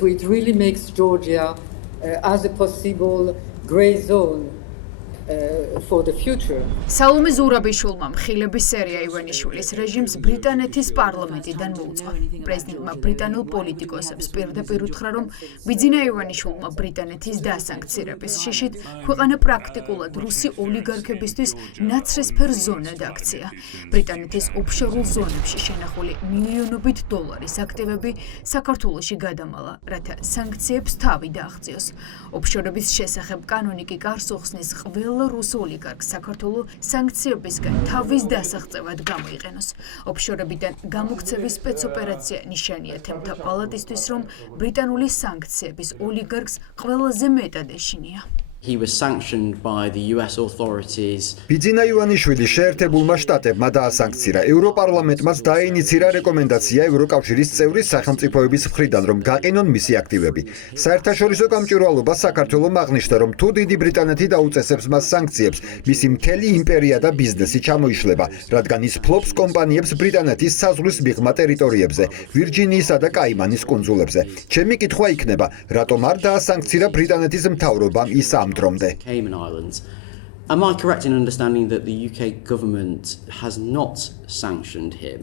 So it really makes Georgia as a possible grey zone for the future. Salome Zurabishvili მხილების სერია ივანიშვილის რეჟიმს ბრიტანეთის პარლამენტიდან მოუწყო. პრეზიდენტმა ბრიტანულ პოლიტიკოსებს პირდაპირ უთხრა, რომ ბიძინა ივანიშვილმა ბრიტანეთის დასანქცირების შიშით ქვეყანა პრაქტიკულად რუსი ოლიგარქებისთვის ნაცრისფერ ზონად აქცია. ბრიტანეთის ოფშორულ ზონებში შენახული მილიონობით დოლარის აქტივები საქართველოში გადამალა, რათა სანქციებს თავი დააღწიოს. ოფშორების შესახებ კანონიკი გარს უხსნის ყველა რუს ოლიგარქს საქართველოს სანქციებისგან თავის დასაღწევად გამოიყენოს. ოფშორებიდან გამოქცევის სპეცოპერაცია ნიშანია თემთა პალატისთვის, რომ ბრიტანული სანქციების ოლიგარქს ყველაზე მეტად ეშინია. He was sanctioned by the US authorities. ბიძინა ივანიშვილი შეერთებულმა შტატებმა დაასანქცირა. ევროპარლამენტმაც დაინიცირა რეკომენდაცია ევროკავშირის წევრი სახელმწიფოების მხრიდან, რომ გაყინონ მისი აქტივები. საერთაშორისო გამჭვირვალობა საქართველოს აღნიშნა, რომ თუ დიდი ბრიტანეთი დაუწესებს მას სანქციებს, მისი მთელი იმპერია და ბიზნესი ჩამოიშლება, რადგან ის ფლობს კომპანიებს ბრიტანეთის საზღვრის მიღმა ტერიტორიებზე, ვირჯინიისა და კაიმანის კუნძულებზე. ჩემი კითხვა იქნება, რატომ არ დაასანქცირა ბრიტანეთის მთავრობამ ის Cayman Islands. Am I correct in understanding that the UK government has not sanctioned him?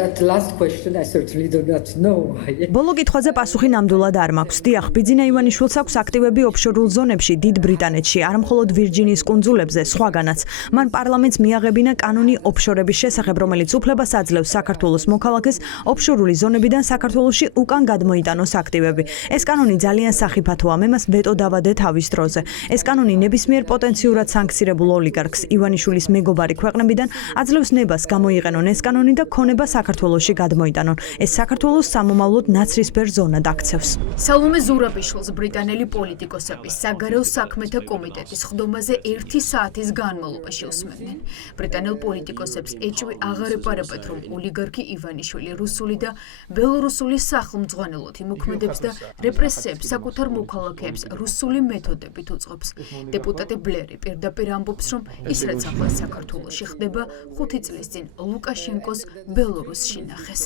That last question I certainly do not know. ბოლო კითხვაზე პასუხი ნამდვილად არ მაქვს. დიახ, ბიძინა ივანიშვილს აქვს აქტივები ოფშორულ ზონებში, დიდ ბრიტანეთში, არ მხოლოდ ვირჯინიის კუნძულებზე, სხვაგანაც. მან პარლამენტს მიაღებინა კანონი ოფშორების შესახებ, რომელიც უფლებას აძლევს საქართველოს მოქალაქეს ოფშორული ზონებიდან საქართველოში უკან გადმოიტანოს აქტივები. ეს კანონი ძალიან სახიფათოა, მე მას ვეტო დავადე თავის დროზე. ეს კანონი ნებისმიერ პოტენციურად სანქცირებულ ოლიგარქს ივანიშვილის მეგობარი ქვეყნებიდან აძლევს ნებას გამოიყენონ ეს კანონი და ქონება საქართველოში გადმოიტანონ. ეს საქართველოს სამომავლოდ ნაცრისფერ ზონად აქცევს. Salome Zurabishvils ბრიტანელი პოლიტიკოსების საგარეო საქმეთა კომიტეტის ხდომაზე 1 საათის განმავლობაში უსმენდნენ. ბრიტანელ პოლიტიკოსებს ეჭვი აღარ ეპარებათ, რომ ოლიგარქი ივანიშვილი რუსული და ბელორუსული სახელმძღვანელოთი მოქმედებს და რეპრესიებს საკუთარ მოქალაქეებს რუსული მეთოდებით უწყობს. დეპუტატი ბლერი პირდაპირ ამბობს, რომ ის რაც ახლა საქართველოში ხდება 5 წლის წინ ლუკაშენკოს ბელორუსში ნახეს.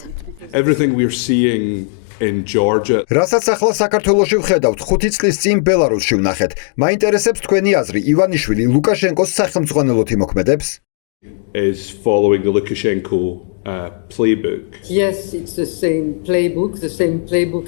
Everything we are seeing in Georgia. რასაც ახლა საქართველოში ვხედავთ 5 წლის წინ ბელარუსში ვნახეთ. მაინტერესებს თქვენი აზრი, ივანიშვილი ლუკაშენკოს სახელმძღვანელოთი მოქმედებს? Is following the Lukashenko playbook. Yes, it's the same playbook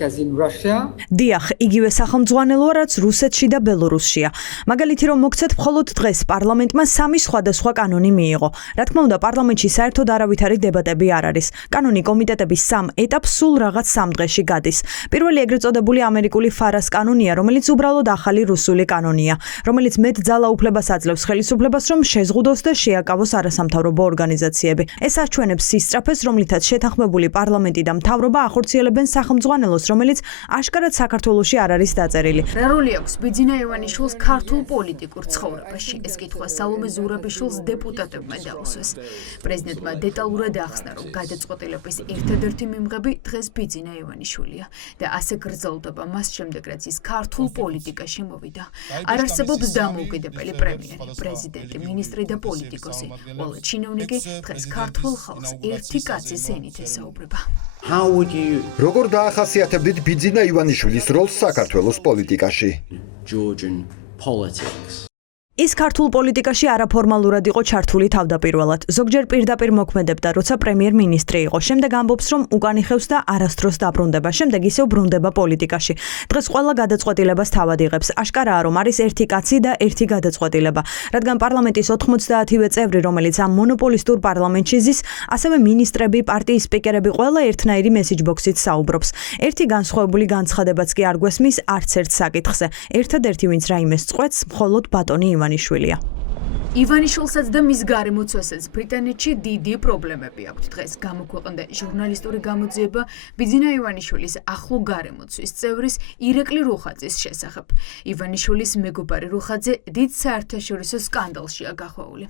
as in Russia. დიახ, იგივე სახელმძღვანელოა, რაც რუსეთში და ბელორუსშია. მაგალითი რომ მოგცეთ, მხოლოდ დღეს პარლამენტმა 3 სხვადასხვა კანონი მიიღო. რა თქმა უნდა, პარლამენტში საერთოდ არავითარი დებატები არ არის. კანონი კომიტეტების 3 ეტაპს სულ რაღაც 3 დღეში გადის. პირველი ეგრეთ წოდებული ამერიკული ფარას კანონია, რომელიც უბრალოდ ახალი რუსული კანონია, რომელიც მეტ ძალაუფლებას აძლევს ხელისუფლებას, რომ შეზღუდოს და შეაკავოს არასამთავრობო ორგანიზაციები. ეს აჩვენებს სწრაფეს, რომლითაც შეთანხმებული პარლამენტი და მთავრობა ახორციელებენ სახელმძღვანელოს, რომელიც აშკარად საქართველოში არ არის დაწერილი. რა როლი აქვს ბიძინა ივანიშვილს ქართულ პოლიტიკურ ცხოვრებაში? ეს კითხვა სალომე ზურაბიშვილს დეპუტატებმა დაუსვეს. პრეზიდენტმა დეტალურად ახსნა, რომ გადაწყვეტილების ერთადერთი მიმღები დღეს ბიძინა ივანიშვილია და ასე გრძელდება მას შემდეგ, რაც ის ქართულ პოლიტიკაში მოვიდა. არ არსებობს დამოუკიდებელი პრემიერი, პრეზიდენტი, მინისტრი და პოლიტიკოსი. ყველა ჩინოვნიკი დღეს ქართულ ხალხს ერთი კაცის ენით ესაუბრება. როგორ დაახასიათებდით ბიძინა ივანიშვილის როლს საქართველოს პოლიტიკაში? Georgian politics. ის ქართულ პოლიტიკაში არაფორმალურად იყო ჩართული თავდაპირველად. ზოგჯერ პირდაპირ მოქმედებდა, როცა პრემიერ-მინისტრი იყო. შემდეგ ამბობს, რომ უკან იხევს და არასდროს დაბრუნდება. შემდეგ ისევ ბრუნდება პოლიტიკაში. დღეს ყველა გადაწყვეტილებას თავად იღებს. აშკარაა, რომ არის ერთი კაცი და ერთი გადაწყვეტილება. რადგან პარლამენტის 90-ვე წევრი, რომელიც ამ მონოპოლისტურ პარლამენტში ზის, ასევე მინისტრები, პარტიის სპიკერები ყველა ერთნაირი მესიჯბოქსით საუბრობს. ერთი განსხვავებული განცხადებაც კი არ გვესმის არც ერთ საკითხზე. ერთადერთი, ვინც რაიმეს წყვეტს, მხოლოდ ბატონი ივანიშვილია. ივანიშვილსაც და მის გარემოცვასაც ბრიტანეთში დიდი პრობლემები აქვთ. დღეს გამოქვეყნდა ჟურნალისტური გამოძიება ბიძინა ივანიშვილის ახლო გარემოცვის წევრის ირაკლი რუხაძის შესახებ. ივანიშვილის მეგობარი რუხაძე დიდ საერთაშორისო სკანდალშია გახვეული.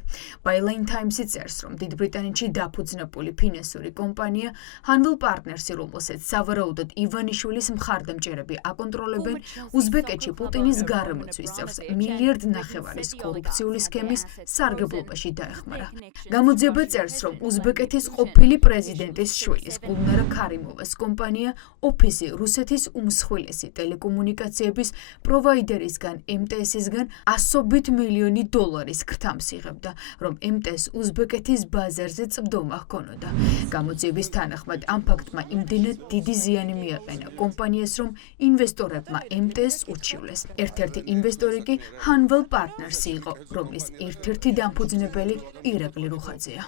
Byline Times-ი წერს, რომ დიდ ბრიტანეთში დაფუძნებული ფინანსური კომპანია Hanwell Partners-ი, რომელსაც სავარაუდოდ ივანიშვილის მხარდამჭერები აკონტროლებენ, უზბეკეთში პუტინის გარემოცვის წევრს $1.5 მილიარდის კორუფციული სქემის სარგებლობაში დაეხმარა. გამოძიება წერს, რომ უზბეკეთის ყოფილი პრეზიდენტის შვილის გულნარა ქარიმოვას კომპანია ოფისი რუსეთის უმსხვილესი ტელეკომუნიკაციების პროვაიდერისგან MTS-ისგან $100 მილიონი ქრთამს იღებდა, რომ MTS უზბეკეთის ბაზარზე წვდომა ჰქონოდა. გამოძიების თანახმად ამ ფაქტმა იმდენად დიდი ზიანი მიაყენა კომპანიას, რომ ინვესტორებმა MTS უჩივლეს. ერთ-ერთი ინვესტორი კი Hanwell Partners იყო, რომლის ერთ-ერთი დამფუძნებელი ირაკლი რუხაძეა.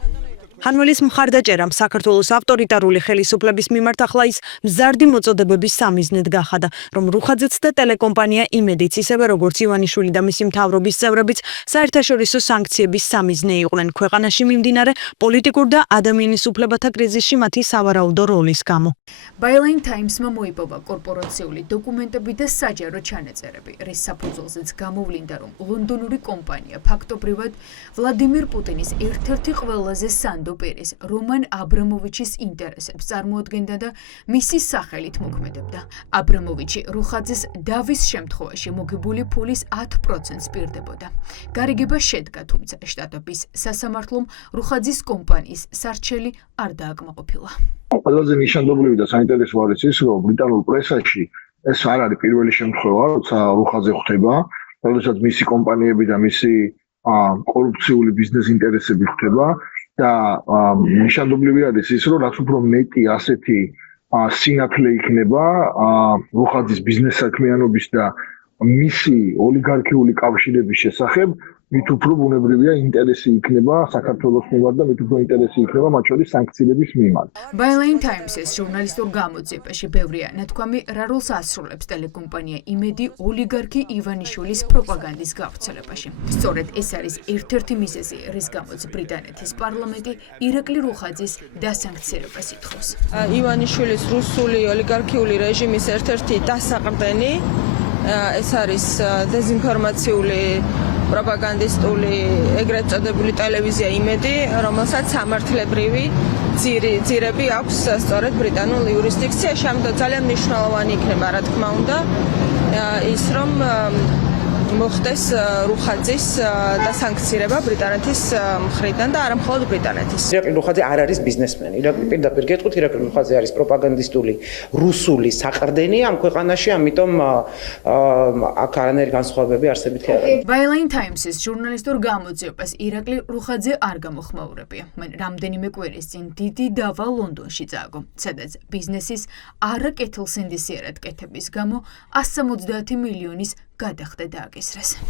Hanwell-ის მხარდაჭერამ საქართველოს ავტორიტარული ხელისუფლების მიმართ ახლა ის მზარდი მოწოდებების სამიზნედ გახადა, რომ რუხაძეც და ტელეკომპანია იმედიც ისევე როგორც ივანიშვილი და მისი მთავრობის წევრებიც საერთაშორისო სანქციების სამიზნე იყვნენ ქვეყანაში მიმდინარე პოლიტიკურ და ადამიანის უფლებათა კრიზისში მათი სავარაუდო როლის გამო. Byline Times-მა მოიპოვა კორპორაციული დოკუმენტები და საჯარო ჩანაწერები, რის საფუძველზეც გამოვლინდა, რომ ლონდონური კომპანია ფაქტობრივად ვლადიმირ პუტინის ერთ-ერთი ყველაზე სანდო პირის რომან აბრამოვიჩის ინტერესებს წარმოადგენდა და მისი სახელით მოქმედებდა. აბრამოვიჩი რუხაძეს დავის შემთხვევაში მოგებული ფულის 10%-ს პირდებოდა. გარიგება შედგა, თუმცა შტატების სასამართლომ რუხაძის კომპანიის სარჩელი არ დააკმაყოფილა. ყველაზე ნიშანდობლივი და საინტერესო არის ის, რომ ბრიტანულ პრესაში ეს არ არის პირველი შემთხვევა, როცა რუხაძე ხვდება, როდესაც მისი კომპანიები და მისი კორუფციული ბიზნეს ინტერესები ხვდება და ნიშანდობლივი არის ის, რომ რაც უფრო მეტი ასეთი სინათლე იქნება რუხაძის ბიზნეს საქმიანობის და მისი ოლიგარქიული კავშირების შესახებ, მით უფრო ბუნებრივია ინტერესი იქნება საქართველოს მიმართ და მით უფრო ინტერესი იქნება მათ შორის სანქციების მიმართ. Byline Times-ის ჟურნალისტურ გამოძიებაში ბევრია ნათქვამი, რა როლს ასრულებს ტელეკომპანია იმედი ოლიგარქი ივანიშვილის პროპაგანდის გავრცელებაში. სწორედ ეს არის ერთ-ერთი მიზეზი, რის გამოც ბრიტანეთის პარლამენტი ირაკლი რუხაძის დასანქცირებას ითხოვს. ივანიშვილის რუსული ოლიგარქიული რეჟიმის ერთ-ერთი დასაყრდენი ეს არის დეზინფორმაციული პროპაგანდისტული ეგრეთ წოდებული ტელევიზია იმედი, რომელსაც სამართლებრივი ძირები აქვს სწორედ ბრიტანულ იურისდიქციაში. ამიტომ ძალიან მნიშვნელოვანი იქნება, რა თქმა უნდა, ის რომ მოხდეს რუხაძის დასანქცირება ბრიტანეთის მხრიდან და არა მხოლოდ ბრიტანეთის. ირაკლი რუხაძე არ არის ბიზნესმენი. ირაკლი პირდაპირ გეტყვით, ირაკლი რუხაძე არის პროპაგანდისტული რუსული საყრდენი ამ ქვეყანაში, ამიტომ აქ არანაირი განსხვავებები არსებითი არ არის. Byline Times-ის ჟურნალისტურ გამოძიებას ირაკლი რუხაძე არ გამოხმაურებია. მან რამდენიმე კვირის წინ დიდი დავა ლონდონში წააგო, სადაც ბიზნესის არაკეთილსინდისიერად კეთების გამო 170 მილიონის გადახდა დააკისრეს.